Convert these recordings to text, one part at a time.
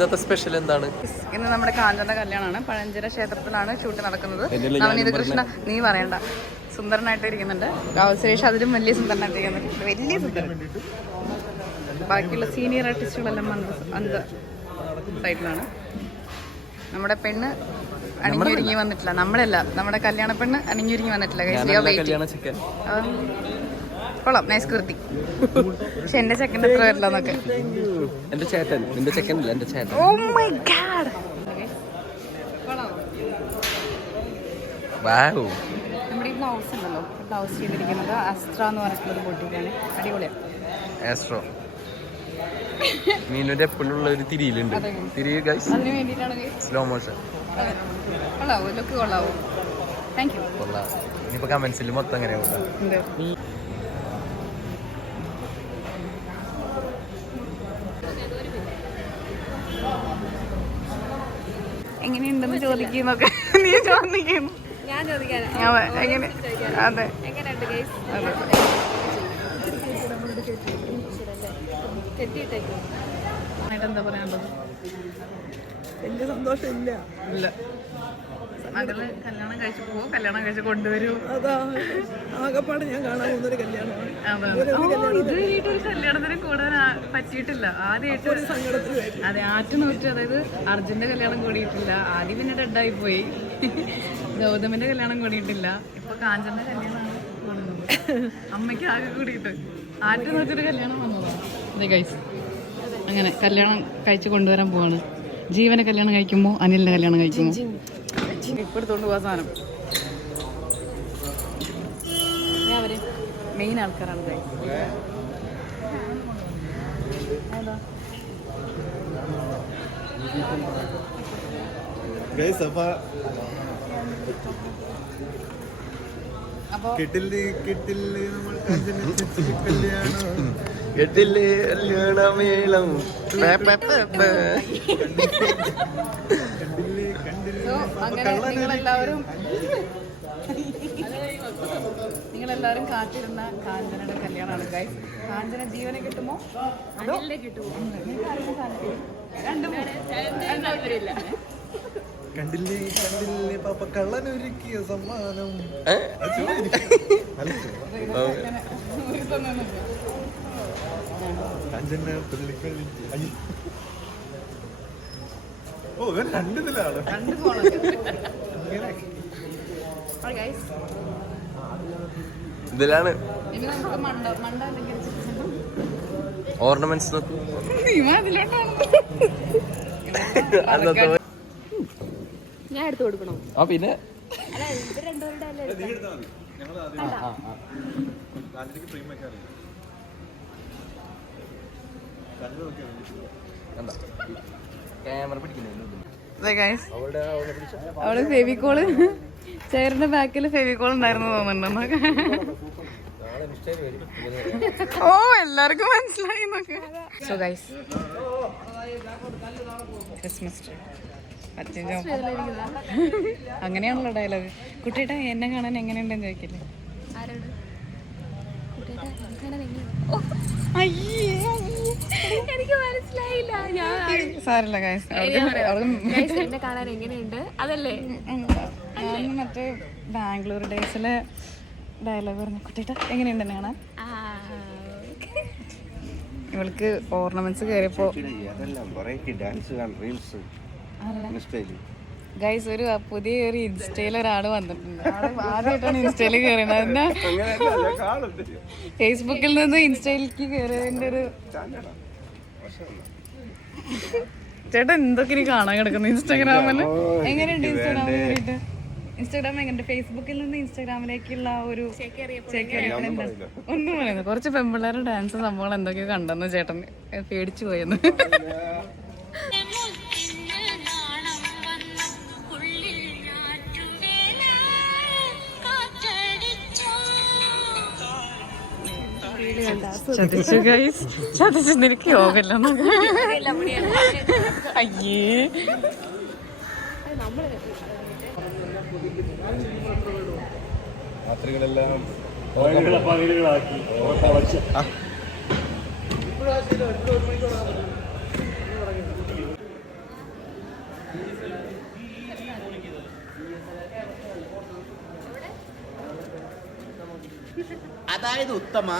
ഇന്നത്തെ സ്പെഷ്യൽ എന്താണ്? ഇന്ന് നമ്മുടെ കാഞ്ചന്റെ കല്യാണമാണ് പഴഞ്ചിര ക്ഷേത്രത്തിലാണ് ഷൂട്ട് നടക്കുന്നത്. നവനീത കൃഷ്ണ നീ പറയണ്ട. സുന്ദരനായിട്ട് ഇരിക്കുന്നുണ്ട്. സുരേഷ് അതിലും വലിയ സുന്ദരനായിട്ട് ഇരിക്കുന്നുണ്ട് വലിയ സുന്ദരൻ. ബാക്കിയുള്ള സീനിയർ ആർട്ടിസ്റ്റുകളെല്ലാം അന്ത അന്ത സൈഡിലാണ് നമ്മുടെ പെണ്ണ് അണിഞ്ഞൊരുങ്ങി വന്നിട്ടില്ല. നമ്മളല്ല. നമ്മുടെ കല്യാണ പെണ്ണ് അണിഞ്ഞൊരുങ്ങി വന്നിട്ടില്ല കൊള്ളാം. നൈസ് കൃതി. പക്ഷെ എന്റെ സെക്കൻഡ് എത്ര വരില്ലെന്നൊക്കെ എന്റെ ചേട്ടൻ ചെക്കൻ ഇല്ല എന്റെ ചേട്ടൻ. ഓ മൈ ഗാഡ് വാവ് നമ്മുടെ ഈ ബ്ലൗസ് ഉണ്ടല്ലോ ബ്ലൗസ് ചെയ്തിരിക്കുന്നത് അസ്ത്ര എന്ന് പറഞ്ഞിട്ടുള്ള ബൊട്ടിക്കാണ് അടിപൊളിയാണ്. ആസ്ട്രോ മീനുന്റെ എപ്പോഴുള്ള ഒരു തിരിയിലുണ്ട്. അതെ. തിരി ഗൈസ് അതിന് വേണ്ടിയിട്ടാണ് guys. സ്ലോ മോഷൻ കൊള്ളാവോ ലുക്ക് കൊള്ളാവോ. താങ്ക് യു കൊള്ളാം. ഇനിയിപ്പോ കമന്റ്സിൽ മൊത്തം അങ്ങനെ കൊള്ളാം എങ്ങനെയുണ്ടെന്ന് ചോദിക്കുന്നൊക്കെ നീ ചോദിക്കുന്നു. ഞാൻ ചോദിക്കാൻ അതെ എങ്ങനെ അതെ. എന്താ പറയാനുള്ളത്? വലിയ സന്തോഷമില്ല. ഇല്ല. മകൾ കല്യാണം കഴിച്ചു പോവോ. കല്യാണം കഴിച്ച് കൊണ്ടുവരൂ. അതാ. ആകെപ്പാട് ഞാൻ കാണാൻ പോകുന്നൊരു കല്യാണമാണ്. അതെ. ഓ, ഒരു കല്യാണത്തിന് കൂടാൻ ആ- പറ്റിയിട്ടില്ല. ആദ്യമായിട്ട് അതെ ആറ്റു നോറ്റ് അതായത് അർജുന്റെ കല്യാണം കൂടിയിട്ടില്ല. ആദ്യം പിന്നെ ഡെഡായി പോയി ഗൗതമിന്റെ കല്യാണം കൂടിയിട്ടില്ല. ഇപ്പൊ കാഞ്ചന്റെ കല്യാണം അമ്മയ്ക്ക് ആകെ കൂടിയിട്ട്. ആറ്റു നോറ്റൊരു കല്യാണം വന്നതാണ് അതെ ഗൈസ് അങ്ങനെ കല്യാണം കഴിച്ചു കൊണ്ടുവരാൻ പോവാണ്. ജീവനെ കല്യാണം കഴിക്കുമ്പോ അനിലിന്റെ കല്യാണം കഴിക്കുമ്പോ. ഇപ്പൊ എടുത്തോണ്ട് പോവാ സാധനം. മെയിൻ ആൾക്കാരാണ് ഗൈസ് അപ്പൊ കിട്ടില്ലേ നമ്മൾ കല്യാണം? കല്യാണമേളം നിങ്ങളെല്ലാവരും നിങ്ങളെല്ലാവരും കാത്തിരുന്ന കാഞ്ചനയുടെ കല്യാണമാണ് ഗൈസ് കാഞ്ചന ജീവനെ കിട്ടുമോ? കിട്ടുമോ? കണ്ടില്ലേ കണ്ടില്ലേ പാപ്പ സമ്മാനം. അല്ല, ഓ, ഇവൻ രണ്ടിതിലാണ് ഇതിലാണ്. ഇനി നമുക്ക് മണ്ട മണ്ട ഓർണമെന്റ്സ് നോക്കൂ. ഞാൻ എടുത്തു കൊടുക്കണോ? ആ പിന്നെ? ക്യാമറ അവളെ ഫെവിക്കോൾ. ചെയറിന്റെ ബാക്കിൽ ഫെവിക്കോൾ ഉണ്ടായിരുന്നു തോന്നുന്നുണ്ട്? ഓ എല്ലാവർക്കും മനസ്സിലായി എന്നൊക്കെ. സോ ഗൈസ് ക്രിസ്മസ് ട്രീ അച്ഛന്റെ അങ്ങനെയാണല്ലോ ഡയലോഗ് കുട്ടിയുടെ എന്നെ കാണാൻ എങ്ങനെയുണ്ടെന്ന് ചോദിക്കില്ലേ? എനിക്ക് മനസ്സിലായില്ല. ഞാൻ സാരല്ല ഗൈസ് എന്നെ കാണാൻ എങ്ങനെയുണ്ട്? അതല്ലേ? ഞാൻ മറ്റേ ബാംഗ്ലൂർ ഡേയ്സിലെ ഡയലോഗ് പറഞ്ഞു കുട്ടിയിട്ട് എങ്ങനെയുണ്ട് എന്നെ കാണാൻ? ആ, ഇവൾക്ക് ഓർണമെന്റ്സ് കയറിയപ്പോ അതെല്ലാം വെറൈറ്റി ഡാൻസ് റീൽസ് ഇൻസ്റ്റയിൽ. ഗൈസ് ഒരു പുതിയ ഒരു ഇൻസ്റ്റയിൽ ഒരാൾ വന്നിട്ടുണ്ട്. ആദ്യമായിട്ടാണ് ഇൻസ്റ്റയിൽ കയറിയത് ഫേസ്ബുക്കിൽ നിന്ന് ഇൻസ്റ്റയിലേക്ക് കയറിയതിന്റെ ഒരു ചേട്ടാ എന്തൊക്കെ ഇനി കാണാൻ കിടക്കുന്നു? ഇൻസ്റ്റാഗ്രാമിൽ എങ്ങനെയുണ്ട് ഇൻസ്റ്റാഗ്രാമിൽ കയറിയിട്ട് ഇൻസ്റ്റാഗ്രാം എങ്ങനെ ഫേസ്ബുക്കിൽ നിന്ന് ഇൻസ്റ്റാഗ്രാമിലേക്കുള്ള ഒരു ഒന്നും പറയുന്നു കുറച്ച് പെമ്പിള്ളേരുടെ ഡാൻസ് സംഭവങ്ങൾ എന്തൊക്കെയോ കണ്ടെന്ന് ചേട്ടൻ പേടിച്ചു പോയെന്ന്. ചതിച്ചു ഗൈസ് ചതിച്ചു നിനക്ക് യോഗല്ല അയ്യേ. രാത്രികളെല്ലാം അതായത് ഉത്തമ.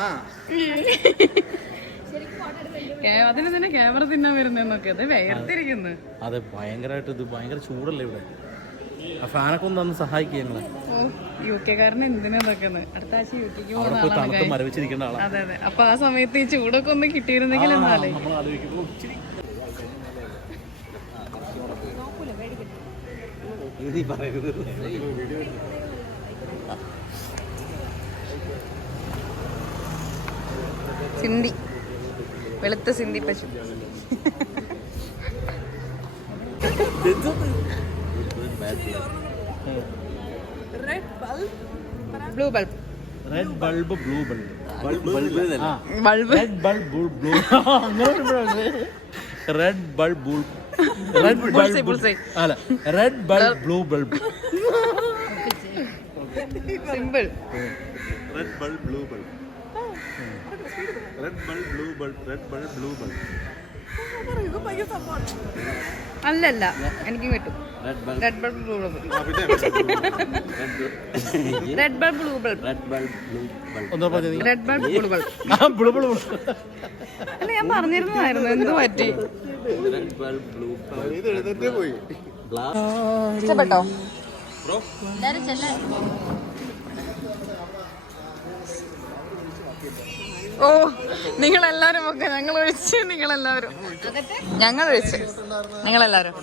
അതിന് തന്നെ ക്യാമറ തിന്നാൻ വരുന്നൊക്കെ അത് വേർത്തിരിക്കുന്നു അതെ ഭയങ്കരമായിട്ട് ഇത് ഭയങ്കര ചൂടല്ലേ ഇവിടെ? ഫാനൊക്കെ ഒന്ന് തന്ന് സഹായിക്കുക ഞങ്ങളെ. യു കെക്കാരൻ എന്തിനാ അടുത്ത ആഴ്ച യു കെക്ക് അവിടെ പോകുന്ന പോയി ആളാണ് മരവിച്ചിരിക്കേണ്ട ആളാണ് അതെ അതെ. അപ്പൊ ആ സമയത്ത് ഈ ചൂടൊക്കെ ഒന്ന് കിട്ടിയിരുന്നെങ്കിൽ എന്നാലേ. സിന്ധി. വെളുത്ത സിന്ധി പശു. Blue bulb red bulb blue bulb bulb red bulb blue red bulb red bulb. അല്ല red bulb blue bulb simple red bulb blue bulb red bulb blue bulb red bulb blue bulb അല്ലല്ല എനിക്കും കിട്ടും. Red bulb blue bulb red bulb blue bulb red bulb blue bulb ഒന്നും പറഞ്ഞു red bulb blue bulb blue blue അല്ല ഞാൻ പറഞ്ഞിരുന്നതായിരുന്നു. എന്ത് പറ്റി? Red എല്ലാരും ബ്ലൂ ബൾബ് ഇത് എഴുന്നേറ്റേ പോയി ഇഷ്ടപ്പെട്ടോ ഓ നിങ്ങളെല്ലാരും ഒക്കെ ഞങ്ങൾ ഒഴിച്ച് നിങ്ങളെല്ലാവരും ഞങ്ങൾ ഒഴിച്ച്. നിങ്ങളെല്ലാരും.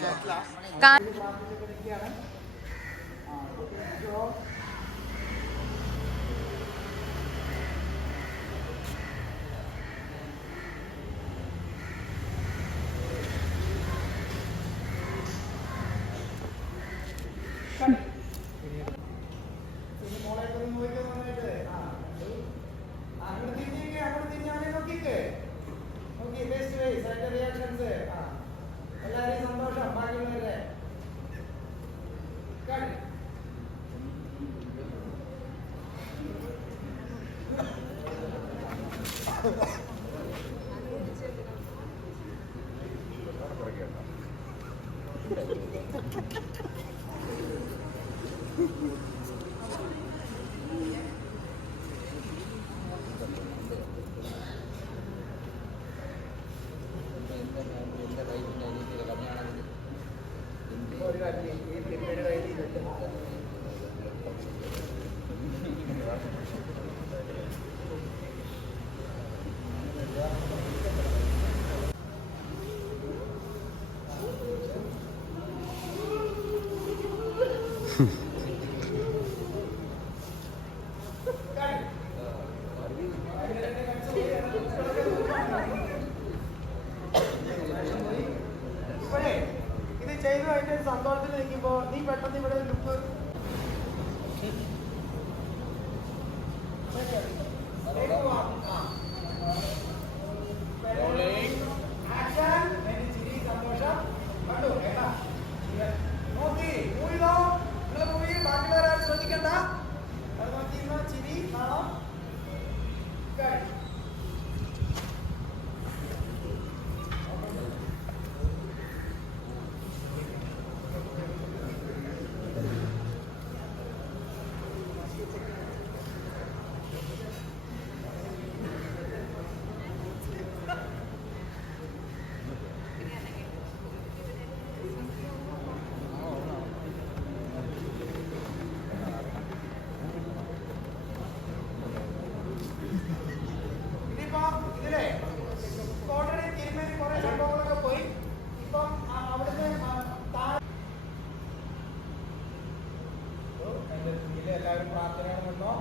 നിന്നോ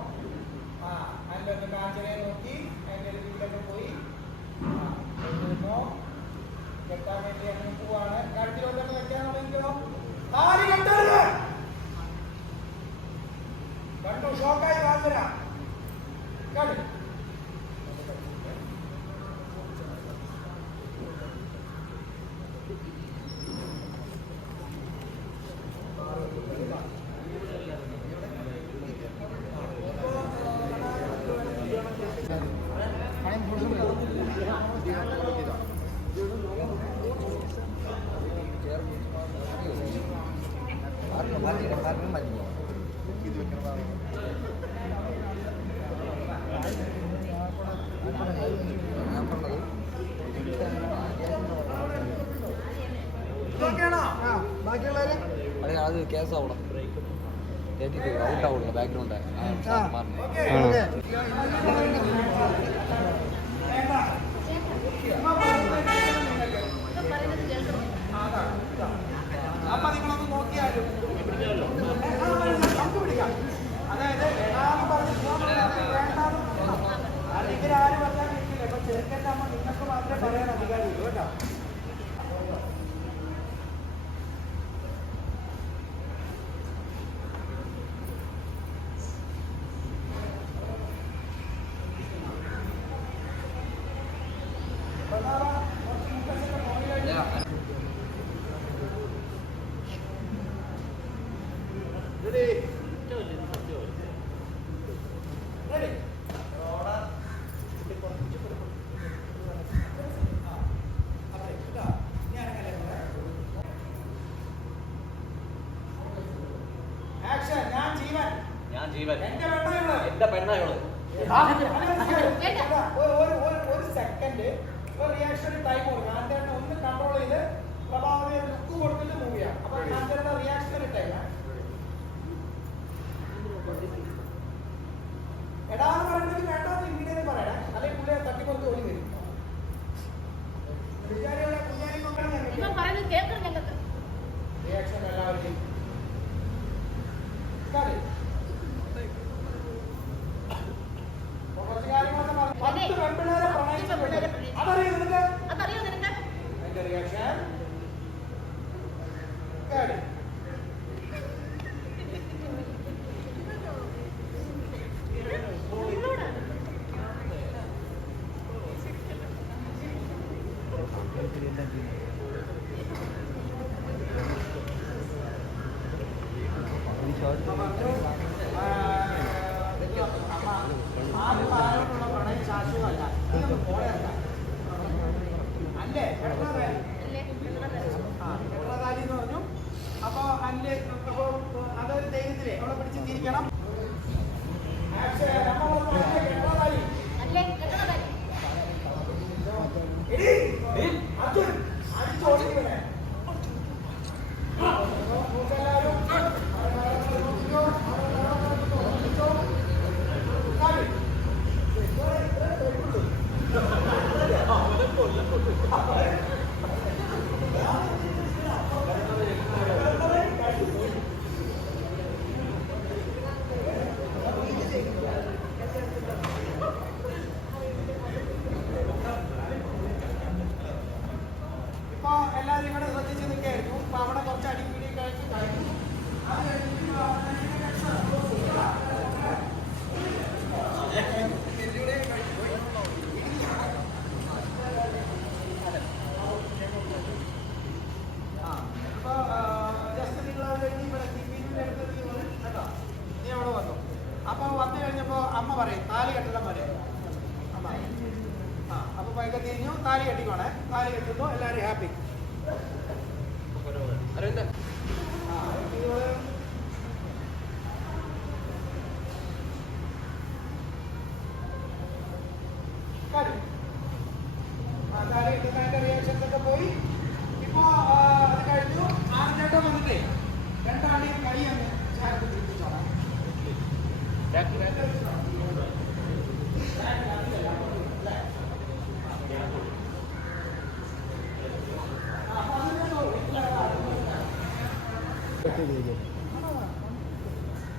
ആ അതിന്റെ ഒന്ന് നോക്കി അതിന്റെ ഒരു വീട്ടിലൊക്കെ പോയി. കെട്ടാൻ വേണ്ടി അങ്ങനെ പോവാണ്. കഴുത്തിലോട്ടൊക്കെ വെക്കാൻ തുടങ്ങിക്കണോ താലി കെട്ടരുത്. കണ്ടു ഷോക്കായി വാങ്ങരാ കണ്ടു. ബാക്കിയുള്ളവര് അത് കേസ് അവിടെ ഇത് ഔട്ട് ആവുള്ളൂ ബാക്ക്ഗ്രൗണ്ട് അപ്പൊ നിങ്ങളൊന്ന് നോക്കിയാലും അതായത് വേണ്ടാന്ന് പറഞ്ഞ് വേണ്ടാന്ന് ആരും പറഞ്ഞാൽ നിൽക്കില്ല ഇപ്പൊ നിങ്ങൾക്ക് മാത്രമേ പറയാൻ അധികാരമുള്ളൂ കേട്ടോ ജീവൻ. എന്റെ പെണ്ണായോൾ ഒരു സെക്കൻഡ് റിയാക്ഷൻ ടൈം കൊടുക്കണം. ആന്റേട്ടൻ ഒന്ന് കൺട്രോൾ ചെയ്ത് പ്രഭാവതി ലുക്ക് കൊടുത്തിട്ട് മൂവിയാണ് അപ്പൊ ആന്റേട്ട റിയാക്ഷൻ ടൈം എടാ എന്ന് പറയുന്നത് വേണ്ട ഇമ്മീഡിയറ്റ് പറയണേ അല്ലെങ്കിൽ പുള്ളിയെ തട്ടിപ്പുറത്ത് ജോലി വരും. റിയാക്ഷൻ എല്ലാവരും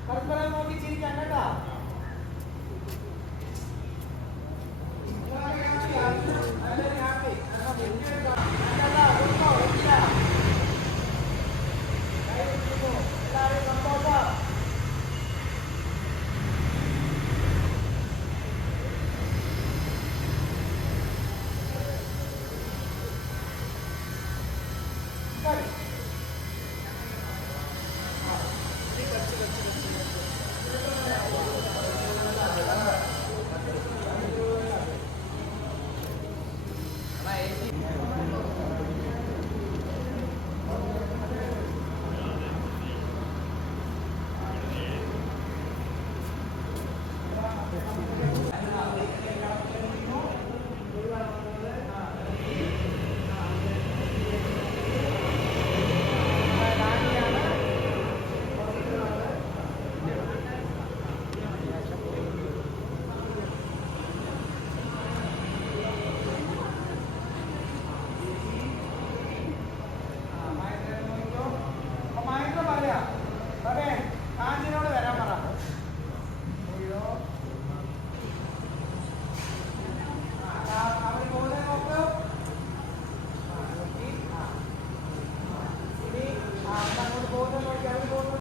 പരസ്പരം നോക്കി ചിരിക്കാൻ കേട്ടോ?